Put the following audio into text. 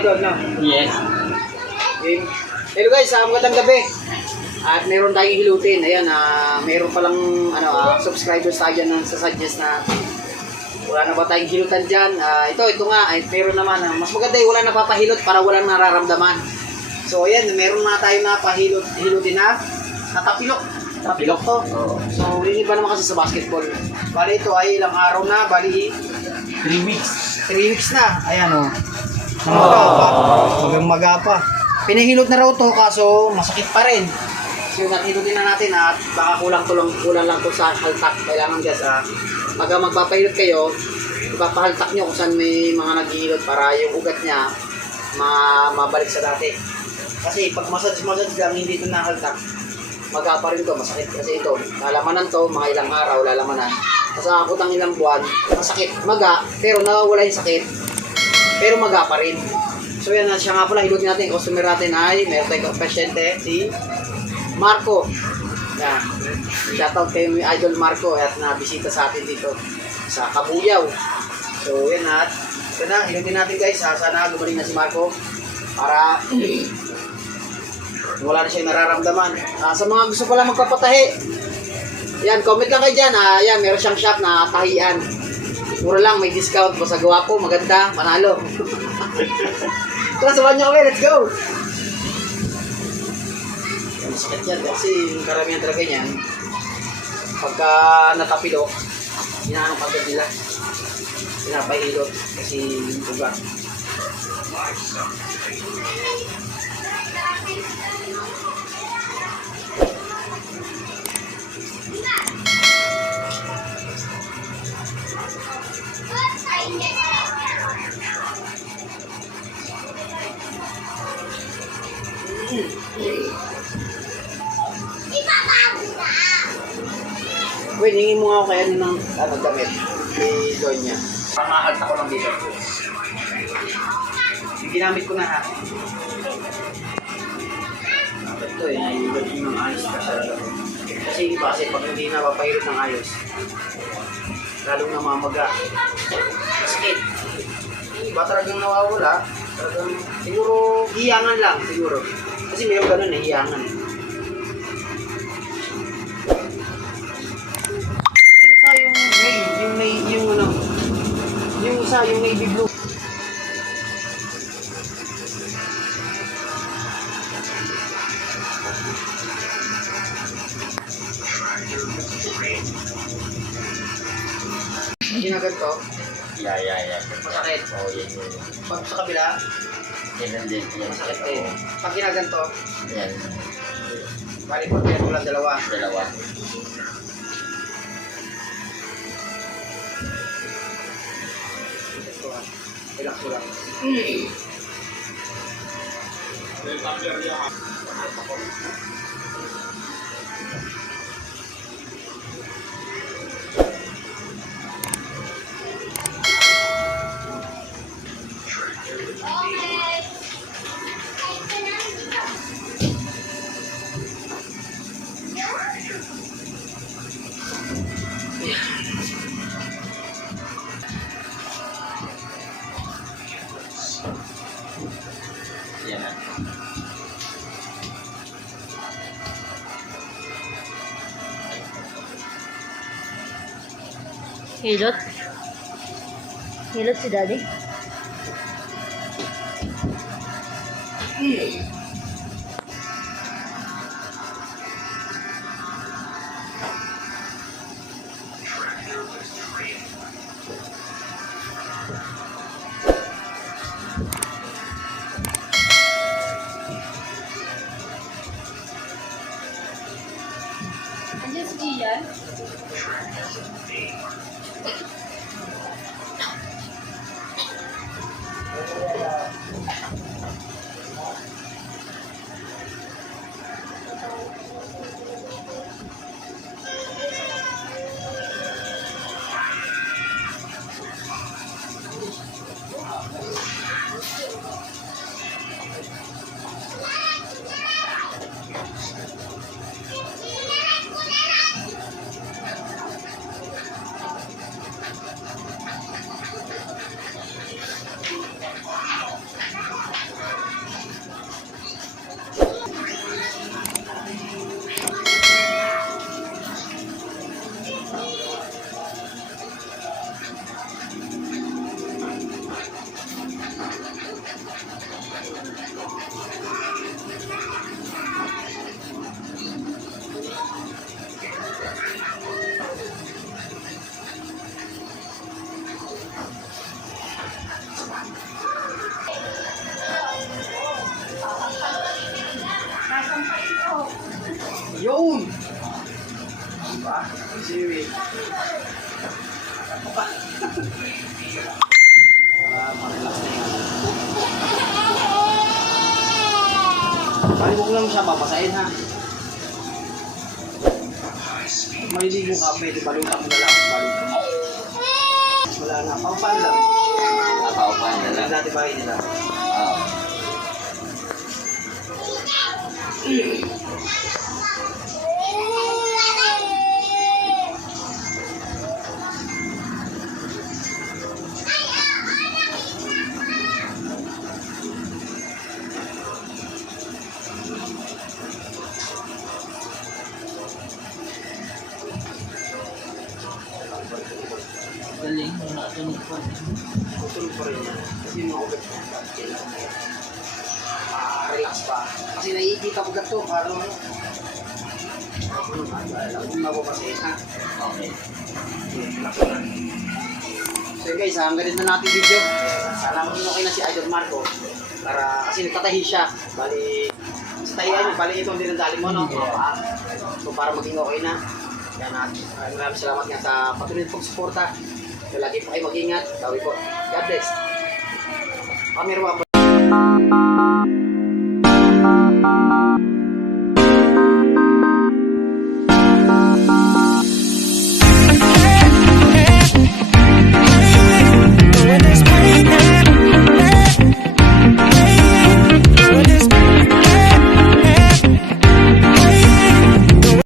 idol, no? Yes. Okay. Hello guys, magandang gabi. At meron tayong hilutin. Ayan, meron palang subscribers tayo dyan na sasuggest na wala na ba tayong hilutan dyan. Ito nga, meron naman. Mas maganda wala na papahilot para walang nararamdaman. So ayan, meron na tayo na hilutin na tapilok. Tapilok to. Oo. So hindi ba naman kasi sa basketball. Bali ito ay ilang araw na, bali 3 weeks. 3 weeks na. Ayan o. Hanggang maga pa. Pinahilot na raw to kaso masakit pa rin. So hilutin na natin at baka kulang lang to sa haltak. Kailangan guys pag magpapahilot kayo, ipapahaltak nyo kung saan may mga naghihilot para yung ugat niya mabalik sa dati. Kasi pag massage lang hindi ito nahaltak, maga pa rin to, masakit kasi ito. Lalamanan to, mga ilang araw lalamanan. Kasi ako ng ilang buwan, masakit, maga, pero nawawala yung sakit. Pero maga pa rin. So yan, siya nga pala, hilutin natin, customer natin ay, meron tayong pasyente, si Marco. Yan. Shoutout kayo yung Idol Marco at nabisita sa atin dito sa Kabuyaw. So yan at, ito na, hilutin natin guys, sana gumaling na si Marco para wala na siyang nararamdaman. Sa mga gusto pala magpapatahi, yan, comment lang kayo dyan. Yan, meron siyang shop na tahian. Mura lang, may discount. Basta gawa po, maganda, panalo. Tara, sabahan nyo kami, let's go! Yan, masakit yan kasi yung karamihan talaga yan. Pagka natapilok, hinahanap agad nila. Pinapahilot kasi yung tuga. Wait, hingin mo nga ako kaya ng damit. I-join niya. Pangahalta ko lang dito. Yung ginamit ko na ha. Ito naiulad yung ng ayos pa siya. Kasi iba kasi pag hindi na papahirot ng ayos, lalong namamaga. Sakit. Iba talagang nawawala. Siguro hiyangan lang siguro. Kasi mayroon ganun hiyangan. Isa yung gray, yung isa yung navy blue. Ginaganto. Yeah. Masakit. Oh, yan. Pag sa kabila, Yan din. Yan. masakit din. Pag ginaganto, Yan. bali pag pinatulang dalawa. Dalawa. Relax ko lang. Yan. Hilot? Hilot si Daddy? Andiyan si Gian? Yun! Diba? Siwi. Parelax na yan. Bali mo ko lang siya papasahin ha. Maliligo ka, pwede balutan mo na lang. Balutan mo. Wala na. Paupan lang. Napaupan na lang. Dati bahay nila. Oo. Galing, nakatunog po. Tutulog pa rin yan. Kasi yung mga ugat mo. Relax pa. Kasi naiikita ko gato. Parang ano. Alam mo mapapasahin ha. Okay. Relax lang. So yun guys, hanggang dito na natin video. Sana maging okay na si Idol Marco. Para, kasi nagtatahi siya. Bali, sa tahian niya, bali ito ang dinadali mo, no? So para maging okay na. Kaya maraming salamat nga sa patuloy pong suporta. So lagi po kayo mag-ingat. Sabi po, God bless. Kami